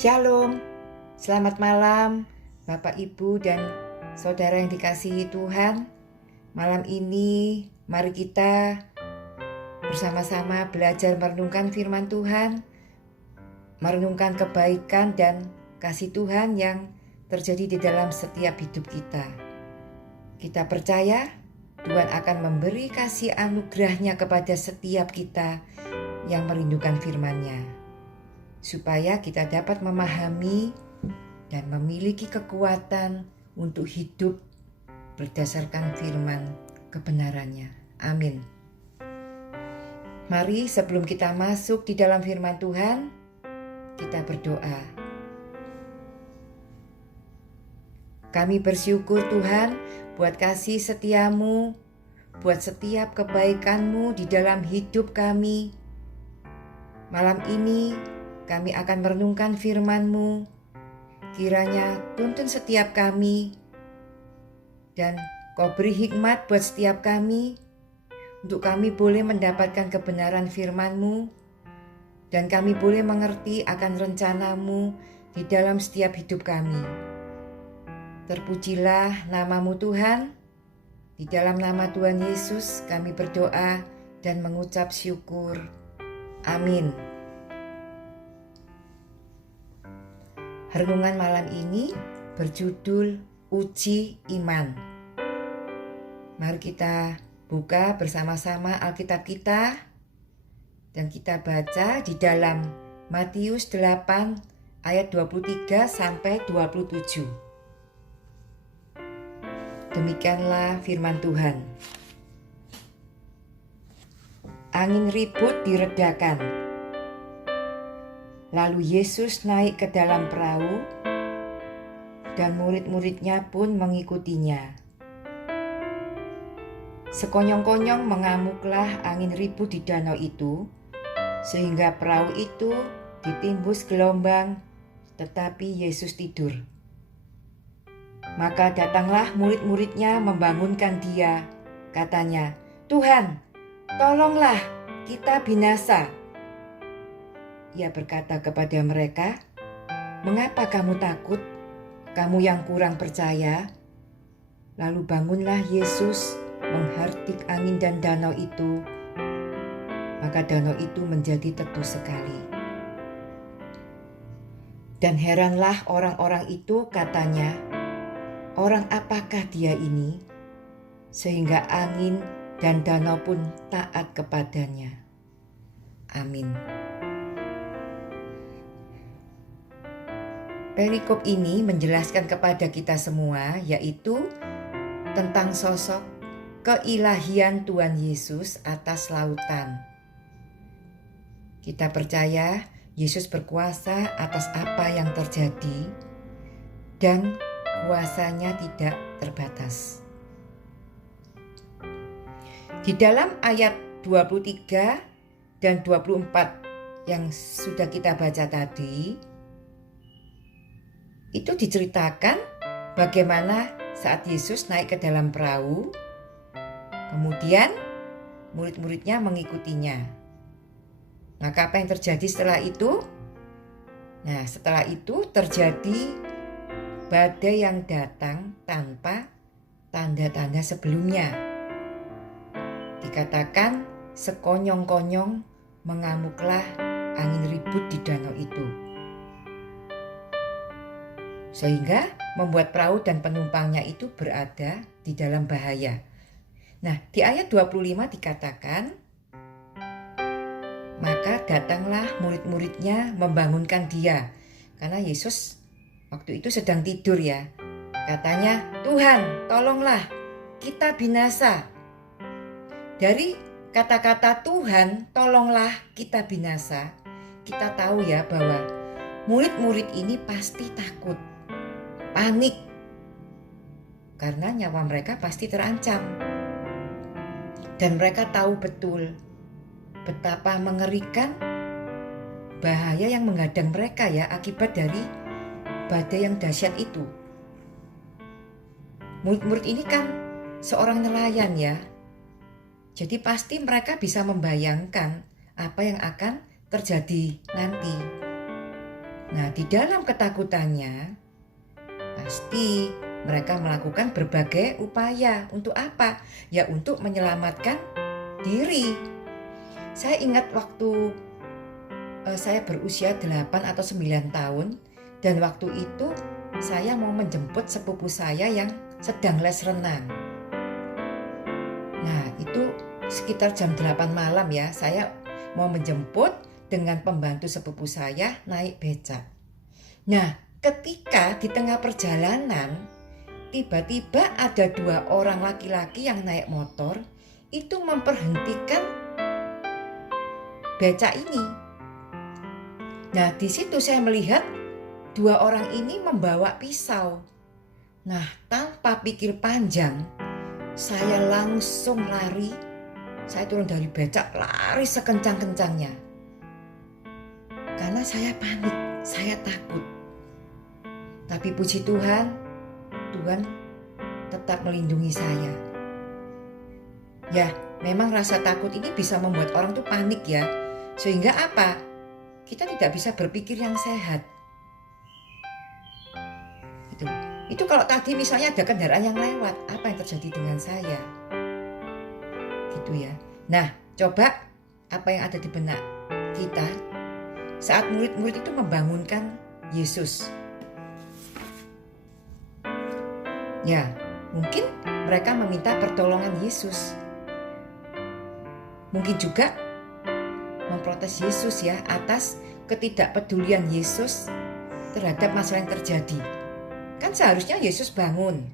Shalom, selamat malam Bapak Ibu dan Saudara yang dikasihi Tuhan. Malam ini mari kita bersama-sama belajar merenungkan firman Tuhan, merenungkan kebaikan dan kasih Tuhan yang terjadi di dalam setiap hidup kita. Kita percaya Tuhan akan memberi kasih anugerahnya kepada setiap kita yang merindukan firman-Nya, supaya kita dapat memahami dan memiliki kekuatan untuk hidup berdasarkan firman kebenarannya. Amin. Mari sebelum kita masuk di dalam firman Tuhan, kita berdoa. Kami bersyukur Tuhan buat kasih setiamu, buat setiap kebaikanmu di dalam hidup kami. Malam ini kami akan merenungkan firman-Mu. Kiranya tuntun setiap kami dan Kau beri hikmat buat setiap kami untuk kami boleh mendapatkan kebenaran firman-Mu dan kami boleh mengerti akan rencana-Mu di dalam setiap hidup kami. Terpujilah nama-Mu Tuhan. Di dalam nama Tuhan Yesus kami berdoa dan mengucap syukur. Amin. Renungan malam ini berjudul Uji Iman. Mari kita buka bersama-sama Alkitab kita dan kita baca di dalam Matius 8 ayat 23 sampai 27. Demikianlah firman Tuhan. Angin ribut diredakan. Lalu Yesus naik ke dalam perahu dan murid-muridnya pun mengikutinya. Sekonyong-konyong mengamuklah angin ribut di danau itu, sehingga perahu itu ditimbus gelombang, tetapi Yesus tidur. Maka datanglah murid-muridnya membangunkan dia, katanya, "Tuhan, tolonglah, kita binasa." Ia berkata kepada mereka, "Mengapa kamu takut, kamu yang kurang percaya?" Lalu bangunlah Yesus menghardik angin dan danau itu, maka danau itu menjadi teduh sekali. Dan heranlah orang-orang itu, katanya, "Orang apakah dia ini, sehingga angin dan danau pun taat kepadanya?" Amin. Perikop ini menjelaskan kepada kita semua, yaitu tentang sosok keilahian Tuhan Yesus atas lautan. Kita percaya Yesus berkuasa atas apa yang terjadi dan kuasanya tidak terbatas. Di dalam ayat 23 dan 24 yang sudah kita baca tadi, itu diceritakan bagaimana saat Yesus naik ke dalam perahu, kemudian murid-muridnya mengikutinya. Maka apa yang terjadi setelah itu? Nah, setelah itu terjadi badai yang datang tanpa tanda-tanda sebelumnya. Dikatakan sekonyong-konyong mengamuklah angin ribut di danau itu, sehingga membuat perahu dan penumpangnya itu berada di dalam bahaya. Nah, di ayat 25 dikatakan, maka datanglah murid-muridnya membangunkan dia. Karena Yesus waktu itu sedang tidur ya. Katanya, "Tuhan, tolonglah, kita binasa." Dari kata-kata Tuhan, tolonglah, kita binasa, kita tahu ya bahwa murid-murid ini pasti takut, panik, karena nyawa mereka pasti terancam. Dan mereka tahu betul betapa mengerikan bahaya yang menghadang mereka ya akibat dari badai yang dahsyat itu. Murid-murid ini kan seorang nelayan ya. Jadi pasti mereka bisa membayangkan apa yang akan terjadi nanti. Nah, di dalam ketakutannya, pasti mereka melakukan berbagai upaya. Untuk apa? Ya untuk menyelamatkan diri. Saya ingat waktu saya berusia 8 atau 9 tahun, dan waktu itu saya mau menjemput sepupu saya yang sedang les renang. Nah, itu sekitar jam 8 malam ya, saya mau menjemput dengan pembantu sepupu saya naik becak. Nah, ketika di tengah perjalanan, tiba-tiba ada 2 orang laki-laki yang naik motor, itu memperhentikan becak ini. Nah, di situ saya melihat 2 orang ini membawa pisau. Nah, tanpa pikir panjang, saya langsung lari. Saya turun dari becak, lari sekencang-kencangnya. Karena saya panik, saya takut. Tapi puji Tuhan, Tuhan tetap melindungi saya. Ya, memang rasa takut ini bisa membuat orang tuh panik ya. Sehingga apa? Kita tidak bisa berpikir yang sehat. Itu kalau tadi misalnya ada kendaraan yang lewat, apa yang terjadi dengan saya? Gitu ya. Nah, coba apa yang ada di benak kita saat murid-murid itu membangunkan Yesus. Ya, mungkin mereka meminta pertolongan Yesus. Mungkin juga memprotes Yesus ya atas ketidakpedulian Yesus terhadap masalah yang terjadi. Kan seharusnya Yesus bangun.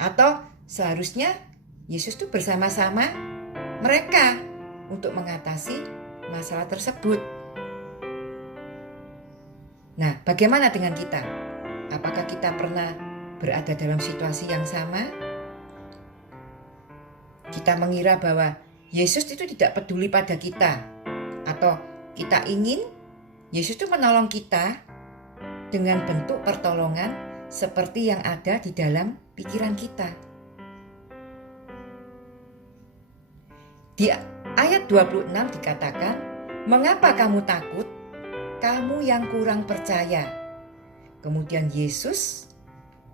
Atau seharusnya Yesus itu bersama-sama mereka untuk mengatasi masalah tersebut. Nah, bagaimana dengan kita? Apakah kita pernah berada dalam situasi yang sama? Kita mengira bahwa Yesus itu tidak peduli pada kita. Atau kita ingin Yesus itu menolong kita dengan bentuk pertolongan seperti yang ada di dalam pikiran kita. Di ayat 26 dikatakan, "Mengapa kamu takut? Kamu yang kurang percaya." Kemudian Yesus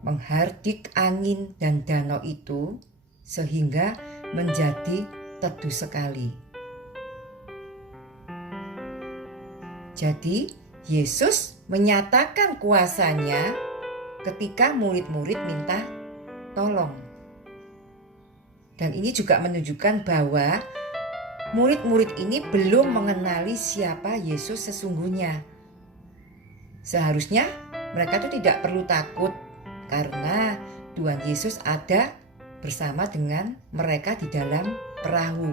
menghardik angin dan danau itu sehingga menjadi teduh sekali. Jadi Yesus menyatakan kuasanya ketika murid-murid minta tolong. Dan ini juga menunjukkan bahwa murid-murid ini belum mengenali siapa Yesus sesungguhnya. Seharusnya mereka itu tidak perlu takut karena Tuhan Yesus ada bersama dengan mereka di dalam perahu.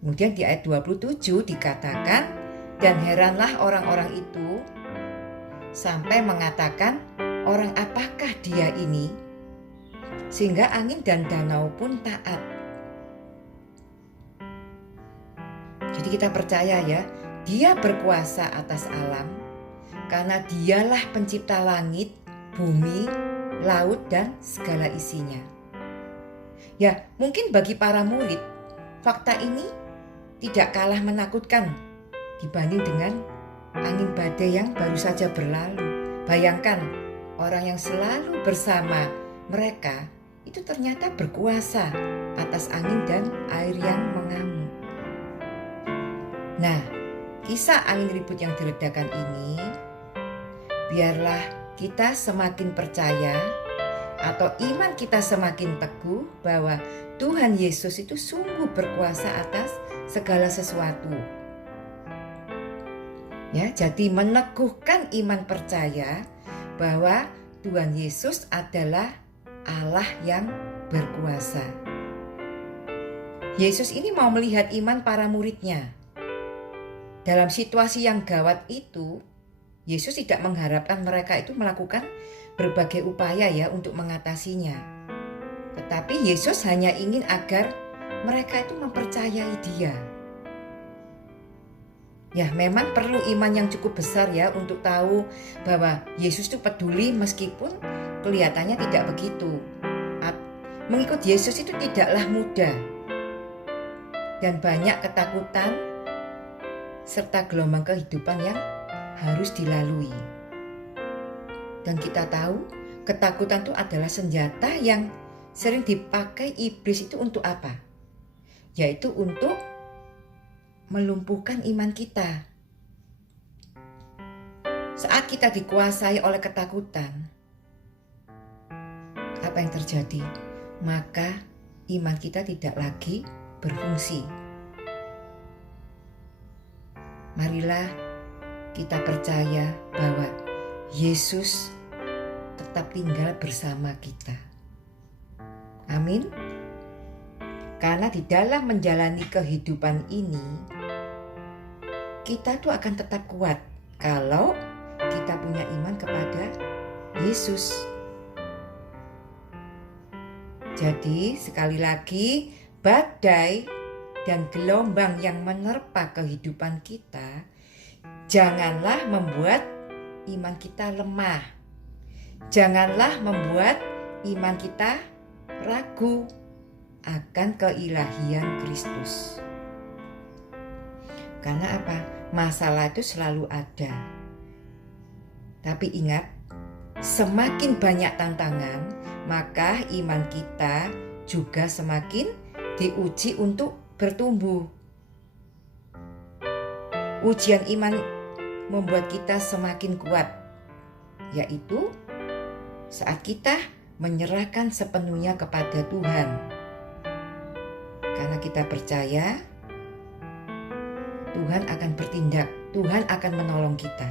Kemudian di ayat 27 dikatakan, "Dan heranlah orang-orang itu sampai mengatakan, 'Orang apakah dia ini?' Sehingga angin dan danau pun taat." Jadi kita percaya ya, Dia berkuasa atas alam karena Dialah pencipta langit, bumi, laut, dan segala isinya. Ya, mungkin bagi para murid, fakta ini tidak kalah menakutkan dibanding dengan angin badai yang baru saja berlalu. Bayangkan, orang yang selalu bersama mereka itu ternyata berkuasa atas angin dan air yang mengamuk. Nah, kisah angin ribut yang diredakan ini, biarlah kita semakin percaya atau iman kita semakin teguh bahwa Tuhan Yesus itu sungguh berkuasa atas segala sesuatu. Ya, jadi meneguhkan iman percaya bahwa Tuhan Yesus adalah Allah yang berkuasa. Yesus ini mau melihat iman para muridnya. Dalam situasi yang gawat itu, Yesus tidak mengharapkan mereka itu melakukan berbagai upaya ya untuk mengatasinya. Tetapi Yesus hanya ingin agar mereka itu mempercayai Dia. Ya, memang perlu iman yang cukup besar ya untuk tahu bahwa Yesus itu peduli meskipun kelihatannya tidak begitu. Mengikut Yesus itu tidaklah mudah. Dan banyak ketakutan serta gelombang kehidupan yang harus dilalui. Dan kita tahu ketakutan itu adalah senjata yang sering dipakai iblis itu untuk apa? Yaitu untuk melumpuhkan iman kita. Saat kita dikuasai oleh ketakutan, apa yang terjadi? Maka iman kita tidak lagi berfungsi. Marilah kita percaya bahwa Yesus tetap tinggal bersama kita. Amin. Karena di dalam menjalani kehidupan ini, kita tuh akan tetap kuat kalau kita punya iman kepada Yesus. Jadi sekali lagi, badai dan gelombang yang menerpa kehidupan kita janganlah membuat iman kita lemah. Janganlah membuat iman kita ragu akan keilahian Kristus. Karena apa? Masalah itu selalu ada. Tapi ingat, semakin banyak tantangan, maka iman kita juga semakin diuji untuk bertumbuh. Ujian iman membuat kita semakin kuat, yaitu saat kita menyerahkan sepenuhnya kepada Tuhan. Karena kita percaya Tuhan akan bertindak, Tuhan akan menolong kita.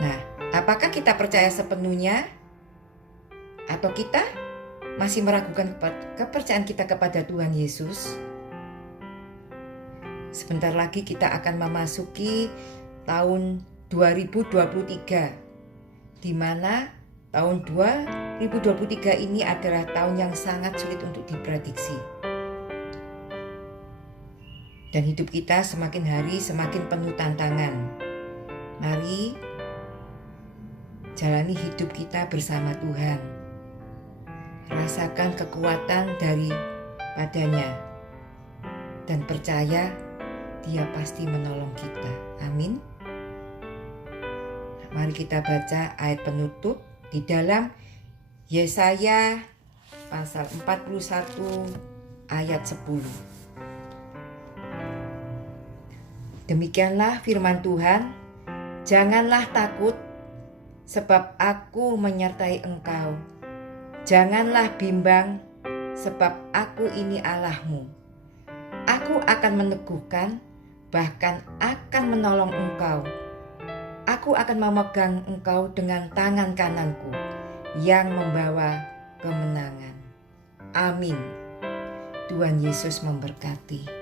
Nah, apakah kita percaya sepenuhnya? Atau kita masih meragukan kepercayaan kita kepada Tuhan Yesus? Sebentar lagi kita akan memasuki tahun 2023, di mana tahun 2023 ini adalah tahun yang sangat sulit untuk diprediksi. Dan hidup kita semakin hari semakin penuh tantangan. Mari jalani hidup kita bersama Tuhan. Rasakan kekuatan daripadanya dan percaya Dia pasti menolong kita. Amin. Mari kita baca ayat penutup di dalam Yesaya pasal 41 ayat 10. Demikianlah firman Tuhan, janganlah takut, sebab aku menyertai engkau. Janganlah bimbang, sebab aku ini Allahmu. Aku akan meneguhkan, bahkan akan menolong engkau. Aku akan memegang engkau dengan tangan kananku yang membawa kemenangan. Amin. Tuhan Yesus memberkati.